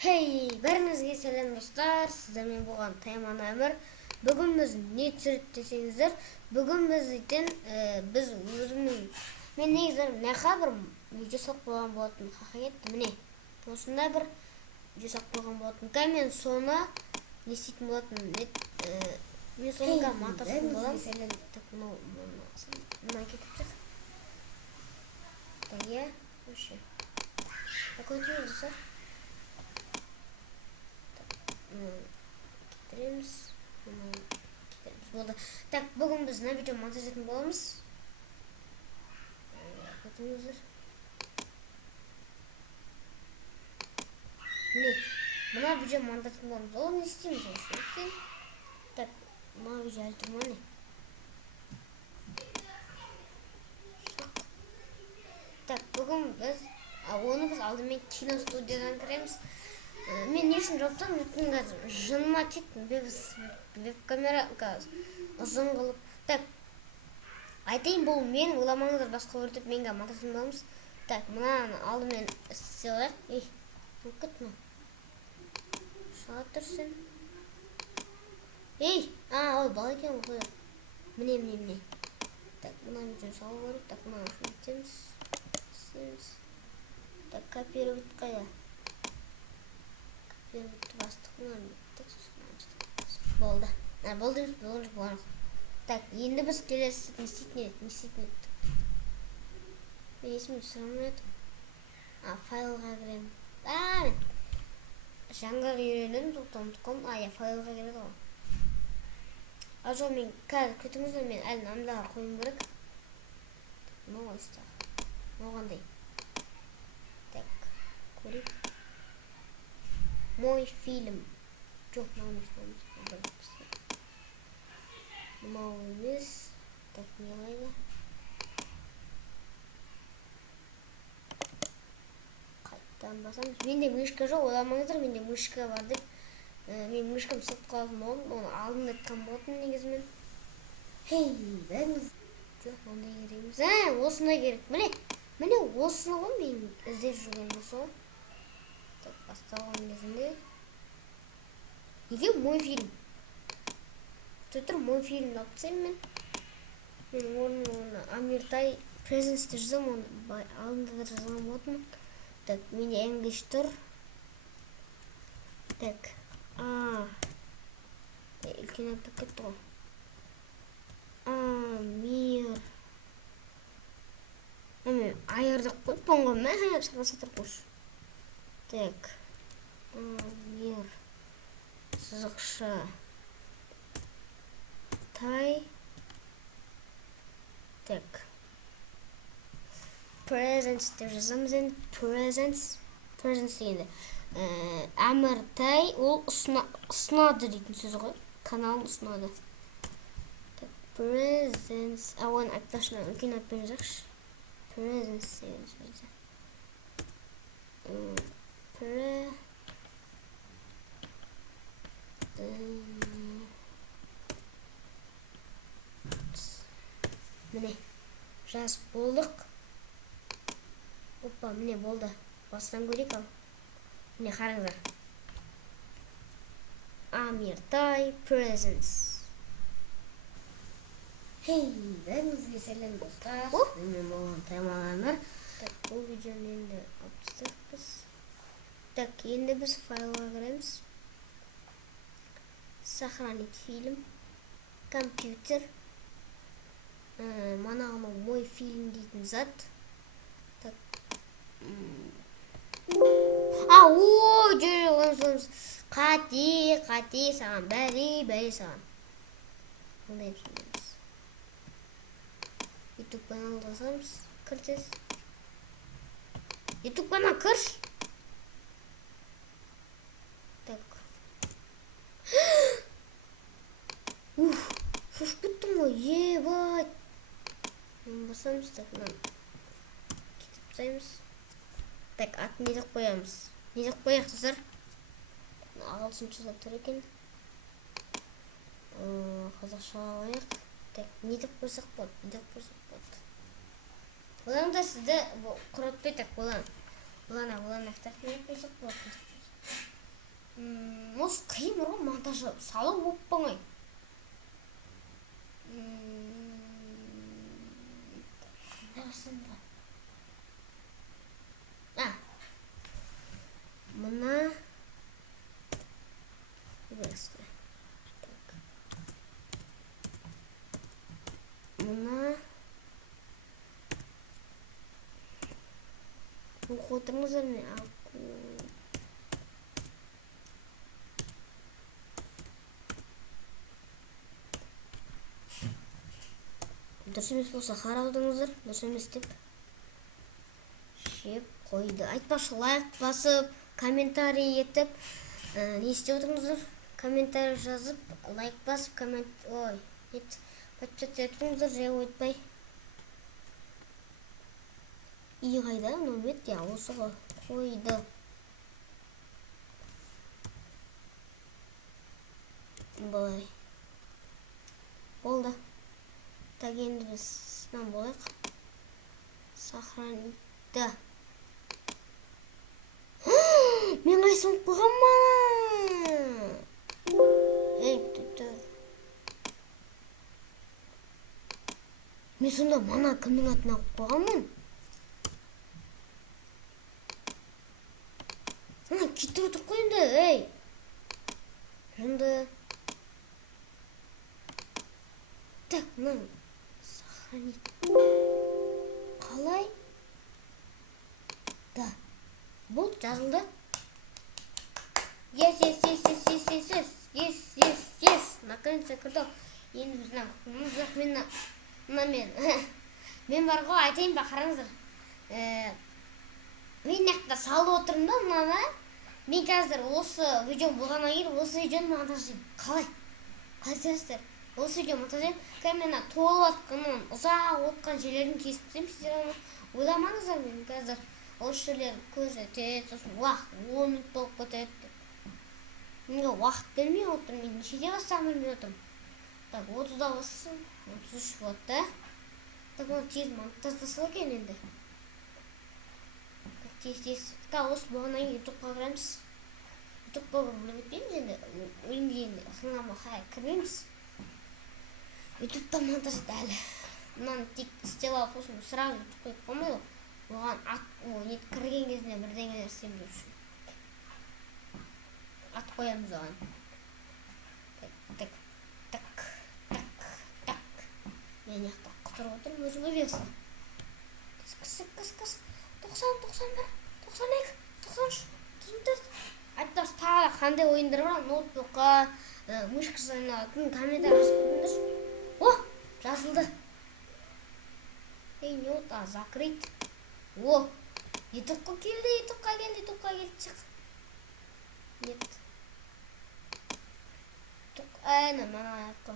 Хей, бәріңізге сәлем достар, сіздермен болған Тайман Әмір. Бүгін біз не түсіріп десеңіздер, бүгін біз мен негізі мына бір видео салып қойған болатын, хақиқат міне. Осында бір видео салып қойған болатын. Мен соны не істейтін болатын, мен соны матырсын боламын. Так, мына кетіп тұр. Так, я, вообще. Такой түйір достар. Кетіреміз. Болды. Так, бүгін біз мына видео монтаж ететін боламыз. Күтіңіздер. Міне, мына видео монтаж ететін боламыз. Ол не істейміз ол? Так, мына видео әлі тұрмай не? Так, бүгін оны біз алдымен кино студиядан кіреміз. Мен не үшін жоқтым, мүмкін қазір жыныма тектім, веб-камера ұзын қылып. Так, айтайын, бұл мен ойламаңыздар басқа өртіп менге монтажын боламыз. Так, мұнаны алдымен істелайық. Бұл күт мұ? Шала тұрсын. Ой, бала екен ғой. Міне. Так, мұнаны жөн салу көріп. Так, мұнаны үшін етеміз. Так, копировать қайда? Болды. Болды. Так, енді біз келесі не істейтін едік. Мен есімді сұрамын едім. Файлға кірем. Жаңға үйренедім, ұмытқам. Файлға кіреді ғой. Жоқ, мен қазір күтіңіздер, мен әлі намдаға қойым керек. Мынау ойыстағы. Мынау қандай. Так, көрейік. Мой фильм. Жоқ, мынау емес. Так, не қайда? Қайттан басамыз. Менде мышка жоқ, ойламаңыздар, менде мышка бар деп. Мен мышкам сатып қалатын болдым, оны алдында айтқан болатын негізімен. Бәріңіз. Жоқ, ондай кереміз. Осындай керек. Міне осыны ғой мен іздеп жүрген осы ғой. Так, басталған кезінде. Неге мой фильм? Тұр мой фильм напсайым мен. Мен оны Амиртай презенсті жазам, оны алдында да жазған болатын. Так, менде English тұр. Так, үлкен аттап кетті ғой. Амир. Айырдық қойпын ғой, мәңі шағасатыр қош. Так, Амир. Сызықша. Тай. Так. Presents деп жазамыз енді. Presents дегенде. Әмір Тай, ол ұсынады дейтін сөз ғой. Каналын ұсынады. Так, Presents. Оны атташына үлкен атпен жақшы. Presents деген сөзді. Міне, жазып болдық. Опа, міне болды. Бастан көрейік ал. Міне қараңыздар. Амиртай Presents. Бәріңізге сәлем достар. Мен болған Тайман Әмір. Так, бұл видеоны енді алып тастайықпыз. Так, енді біз файлға кіреміз. Сохранить фильм. Компьютер. Манағыма мой фильм дейтін зат. Так. Жоқ. Қате саған. Бәрі саған. Ондай түсіндеміз. YouTube каналды жазамыз. Кіртес. YouTube канал кірш. Так. Шошып кеттім ғой, ебать. Басамыз, так, кетіп тастаймыз. Так, атын не деп қоямыз? Не деп қояқ, қыздар? Ағылшынша жазып тұр екен. Қазақша қояқ. Так, не деп қойсақ болады? Одан да сізді құратпай, так, болан. Так, не деп қойсақ болады? Осы қиын ғой монтажы салу болып оңай. Мына оқып отырыңыздар ме? Дұрыс емес болса қараудыңыздар, дұрыс емес деп шеп қойды. Айтпақшы, лайк басып, комментарий етіп, не істеп отырыңыздар? Комментарий жазып, лайк басып, подписаться етіңіздер, жай өтпей. И қайда? Нөбет, осы қойды. Былай. Болды. Так, енді біз сынам болайық. Сохранитті. Мен қайсын қойған мана. Түр. Мен сонда мана кімнің атына қойғанмын? Кетіп отыр қойынды, Жынды. Так, сохранить. Қалай? Да. Бұл жазылды. Yes. Наконец-то кірді. Енді біз мен бар ғой, айтайын ба, қараңыздар. Мен нақта салып отырмын да, мынаны. Мен қазір осы видео болғаннан кейін осы видеоны монтаждаймын. Қалай істерсіздер? Осы видео монтаждаймын. Камера толып жатқанын, ұзақ отқан жерлерін кесіп тастаймын. Сіздер оны ойламаңыздар, мен қазір осы жерлер көрсетеді, сосын уақыт 10 минут болып кетеді деп. Менге уақыт бермей отырмын, мен нешеде бастағым бермей отырмын. Так, 30-да бассын, 33 болады да. Так, оны тез монтаждаса екен енді. Тез. Осы болғаннан кейін ютубқа кіреміз. Ютубқа өтпейміз енді. Енді сынама кірмейміз. Ютубта монтажды әлі. Мынаны тек істеп алып осыны сразу ютубқа қойып қоймайды. Оған кірген кезінде бірдеңелер істейміз үшін. Ат қоямыз оған. Так. Мен яқта құтырып отырмын, өзім өбесі. Кіс. 90, 91, 92, 93, 94. Айтпақшы тағы қандай ойындар бар, ноутбукқа, мышқа сайналатын, комментарий жазып қойыңдар. О, жазылды. Не вот, закрыть. О, ютубқа келді, шық. Нет. Мана аяққа.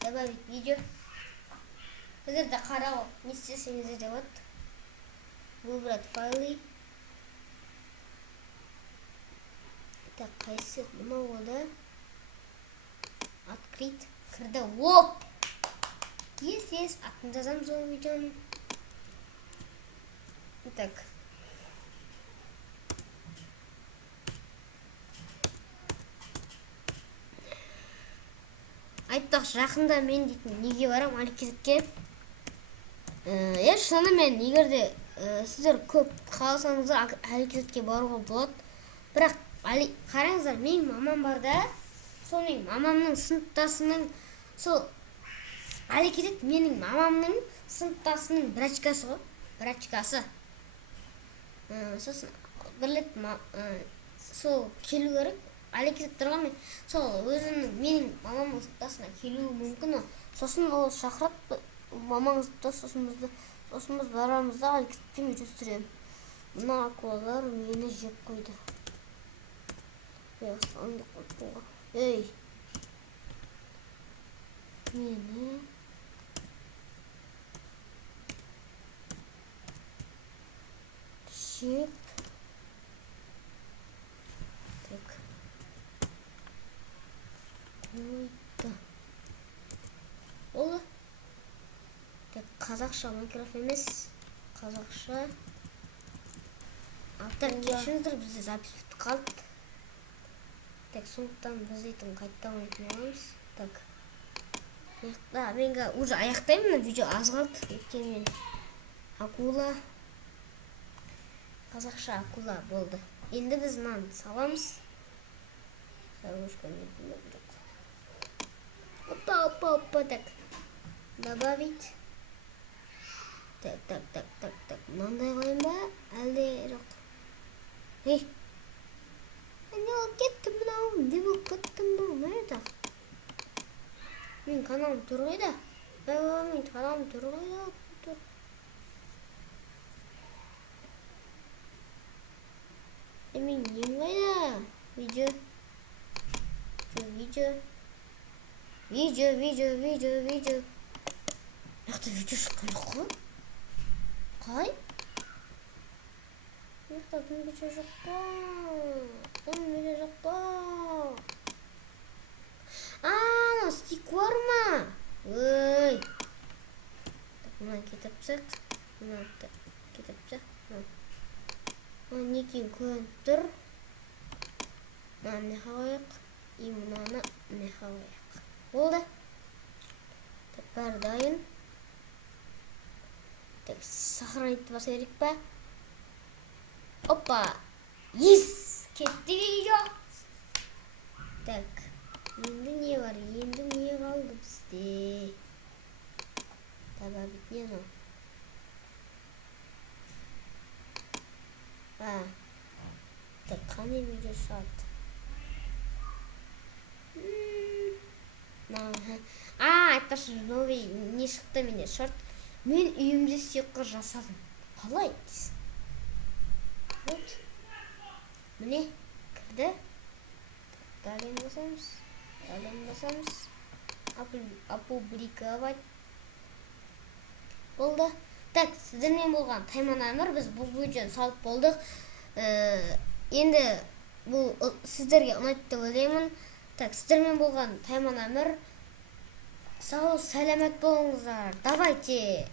Добавить видео. Қазірді қарау, не істесеңіздер де болады. Выбрать файлы. Так, қайсы мынау да. Открыть. Кірді. О! Yes. Атын жазамыз ол видеоны. Так. Айтпақ, жақында мен дейтін неге барам, әрекетке. Шынымен, егерде сіздер көп қаласаңыздар әрекетке баруға болады. Бірақ қараңыздар, менің мамам бар да, сол менің мамамның сыныптасының, сол әрекет менің мамамның сыныптасының брачкасы ғой, брачкасы. Сосын бірлет сол келу керек, әрекет тұрған мен, сол өзінің менің мамамның сыныптасына келуі мүмкін. Сосын ол шақырат мамаңызды, сосын біз барамызда әрекетпен үйретірем. Мына акулалар мені жеп қойды. Ей! Мені жеп. Так. Қойды. Олы. Қазақша Майнкрафт емес, қазақша Так, кешіріңіздер, бізде запись бітіп қалды. Так, сондықтан біз дейтін қайттан ойнайтын боламыз. Так. Мен уже аяқтаймын, видео аз қалды. Өйткені мен акула. Қазақша акула болды. Енді біз мынаны саламыз. Опа, так. Добавить. Так. Мынандай қойын ба? Әлде жоқ. Не болып кетті мынау? Не болып кетті мынау? Міне так. Мен каналым тұр ғой да. Мен каналым тұр ғой да. Мен нем қайда? Видео. Яқта видео шыққан жоқ қой? Қай? Яқта видео жоқ па? Ана стик бар ма? Ой. Мына кетіп сақ. Некен көрініп тұр. Мынаны қойық. И мынаны қойық. Болды. Бәрі дайын. Так, сохранить баса керек па? Опа. Ес! Кетті видео. Так. Енді не бар? Енді не қалды бізде? Добавить не но. Так, қане видео шығады. Айтпашы, новый не шықты менде шорт. Мен үйімде сүйекқыр жасадым. Қалай? Вот. Міне, кірді. Дален басамыз. Опубликовать. Болды. Так, сіздермен болған Тайман Әмір, біз бұл видеоны салып болдық. Енді бұл сіздерге ұнайды деп ойлаймын. Так, сіздермен болған Тайман Әмір. Сау, сәлемет болыңыздар. Давайте.